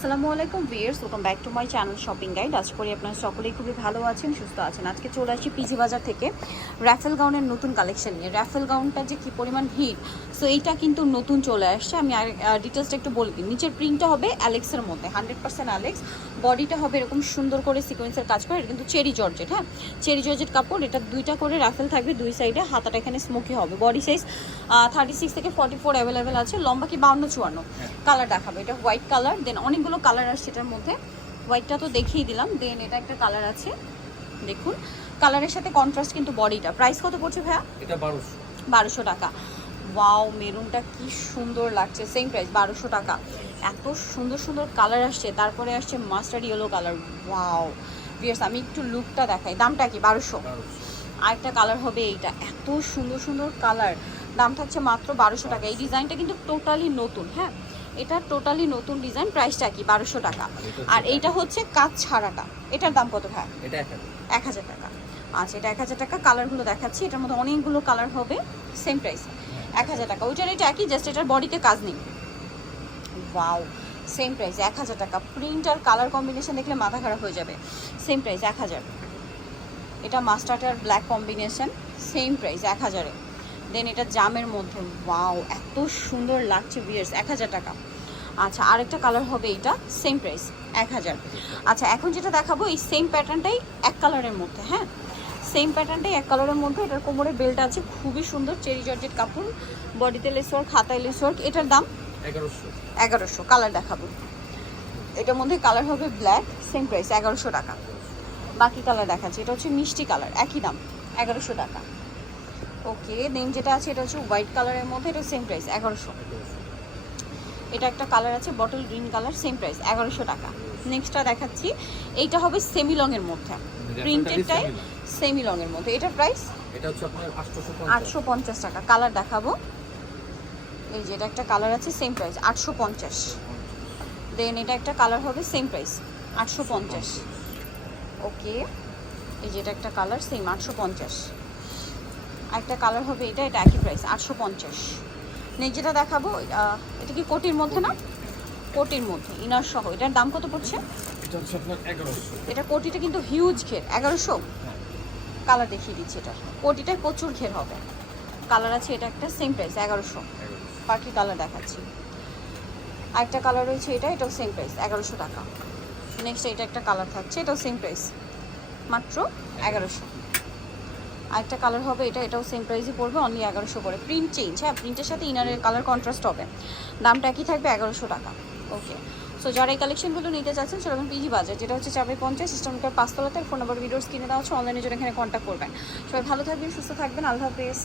আসসালামু আলাইকুম viewers welcome back to my channel shopping guide আজ করি আপনারা সকলেই খুবই ভালো আছেন সুস্থ আছেন। আজকে চলে আসছি পিজি বাজার থেকে র্যাফেল গাউনের নতুন কালেকশন নিয়ে। র্যাফেল গাউনটা যে কী পরিমাণ হিট সো এইটা কিন্তু নতুন চলে আসছে। আমি ডিটেলসটা একটু বলে দিই। নিচের প্রিন্টটা হবে অ্যালেক্সের মধ্যে হান্ড্রেড পার্সেন্ট অ্যালেক্স বডিটা হবে এরকম সুন্দর করে সিকোয়েন্সের কাজ করে এটা কিন্তু চেরি জর্জেট হ্যাঁ? চেরি জর্জেট কাপড় এটা দুইটা করে র্যাফেল থাকবে দুই সাইডে হাতাটা এখানে স্মোকি হবে। বডি সাইজ থার্টি সিক্স থেকে ফর্টি ফোর অ্যাভেলেবেল আছে লম্বা কি বাউন্ন চুয়ান্ন কালার দেখাবে। এটা হোয়াইট কালার দেন অনেকগুলো কালার আসছে এটার মধ্যে। হোয়াইটটা তো দেখিয়ে দিলাম দেন এটা একটা কালার আছে। দেখুন কালারের সাথে কন্ট্রাস্ট কিন্তু বডিটা প্রাইস কত পড়ছে ভাইয়া? এটা বারোশো। বারোশো টাকা। ওয়াও মেরুনটা কি সুন্দর লাগছে। সেম প্রাইস বারোশো টাকা। এত সুন্দর সুন্দর কালার আসছে। তারপরে আসছে mustard yellow colour wow viewers আমি একটু লুকটা দেখাই। দামটা কি? বারোশো। বারোশো। আরেকটা কালার হবে এইটা। এত সুন্দর সুন্দর কালার দাম থাকছে মাত্র বারোশো টাকা। এই ডিজাইনটা কিন্তু টোটালি নতুন হ্যাঁ? এটা টোটালি নতুন ডিজাইন প্রাইসটা কি বারোশো টাকা। আর এইটা হচ্ছে কাজ ছাড়াটা। এটার দাম কত ভাই? এটা এক হাজার। টাকা। আচ্ছা এটা এক হাজার টাকা। কালারগুলো দেখাচ্ছি। এটার মধ্যে অনেকগুলো কালার হবে সেম প্রাইস। এক হাজার টাকা। ওইটার এটা একই জাস্ট এটার বডিতে কাজ নেই। ওয়াও সেম প্রাইস এক হাজার টাকা। প্রিন্ট আর কালার কম্বিনেশন দেখলে মাথা খারাপ হয়ে যাবে। সেম প্রাইস এক হাজার। এটা মাস্টার্ড আর ব্ল্যাক কম্বিনেশন সেম প্রাইস এক হাজারে। দেন এটা জামের মধ্যে। ওয়াও এত সুন্দর লাগছে বিয়ার্স এক হাজার টাকা। আচ্ছা আরেকটা কালার হবে এটা সেম প্রাইস এক হাজার। আচ্ছা এখন যেটা দেখাবো এই সেম প্যাটার্নটাই এক কালারের মধ্যে হ্যাঁ? সেম প্যাটার্নটাই এক কালারের মধ্যে এটার কোমরে বেল্ট আছে খুবই সুন্দর চেরি জর্জেট কাপড় বডিতে লেস ওয়ার্ক হাতায় লেস ওয়ার্ক এটার দাম এগারোশো। এগারোশো কালার দেখাবো। এটার মধ্যে কালার হবে ব্ল্যাক সেম প্রাইস এগারোশো টাকা। বাকি কালার দেখাচ্ছি এটা হচ্ছে মিষ্টি কালার একই দাম এগারোশো টাকা। ওকে দেন যেটা আছে এটা হচ্ছে হোয়াইট কালারের মধ্যে এটা সেম প্রাইস এগারোশো। এটা একটা কালার আছে bottle green colour same price এগারোশো টাকা। নেক্সটটা দেখাচ্ছি এইটা হবে সেমি লংয়ের মধ্যে। প্রিন্টেডটাই সেমি লংয়ের মধ্যে। এটার প্রাইস এটা হচ্ছে আপনার 850 টাকা। কালার দেখাবো। এই যে এটা একটা কালার আছে সেম প্রাইস 850 দেন এটা একটা কালার হবে সেম প্রাইস 850 ওকে এই যে এটা একটা কালার সেম 850 আরেকটা কালার হবে এটা এটা একই প্রাইস আটশো পঞ্চাশ। নেই যেটা দেখাবো এটা কি কোটির মধ্যে না? কোটির মধ্যে ইনার সহ। এটার দাম কত পড়ছে? এটা কোটিটা কিন্তু হিউজ ঘের এগারোশো? হ্যাঁ। কালার দেখিয়ে দিচ্ছি এটা। কোটিটায় প্রচুর ঘের হবে। কালার আছে এটা একটা সেম প্রাইস এগারোশো। বাকি কালার দেখাচ্ছি। আরেকটা কালার রয়েছে এটা এটাও সেম প্রাইস এগারোশো টাকা। নেক্সট এটা একটা কালার থাকছে এটাও সেম প্রাইস মাত্র এগারোশো। আরেকটা কালার হবে এটা, এটাও সেম প্রাইসই পড়বে অনলি এগারোশো করে। প্রিন্ট চেঞ্জ হ্যাঁ প্রিন্টের সাথে ইনারের কালার কন্ট্রাস্ট হবে। দামটা একই থাকবে এগারোশো টাকা। ওকে সো যারা এই কালেকশনগুলো নিতে চাচ্ছেন সেরকম পিজি বাজার যেটা হচ্ছে চাপে পঞ্চাশ সিস্টেম পাঁচতলাতে ফোন নাম্বার ভিডিওস কিনে দেওয়া হচ্ছে অনলাইনে জন্য এখানে কন্ট্যাক্ট করবেন। সবাই ভালো থাকবেন, সুস্থ থাকবেন, আল্লাহ হাফেজ।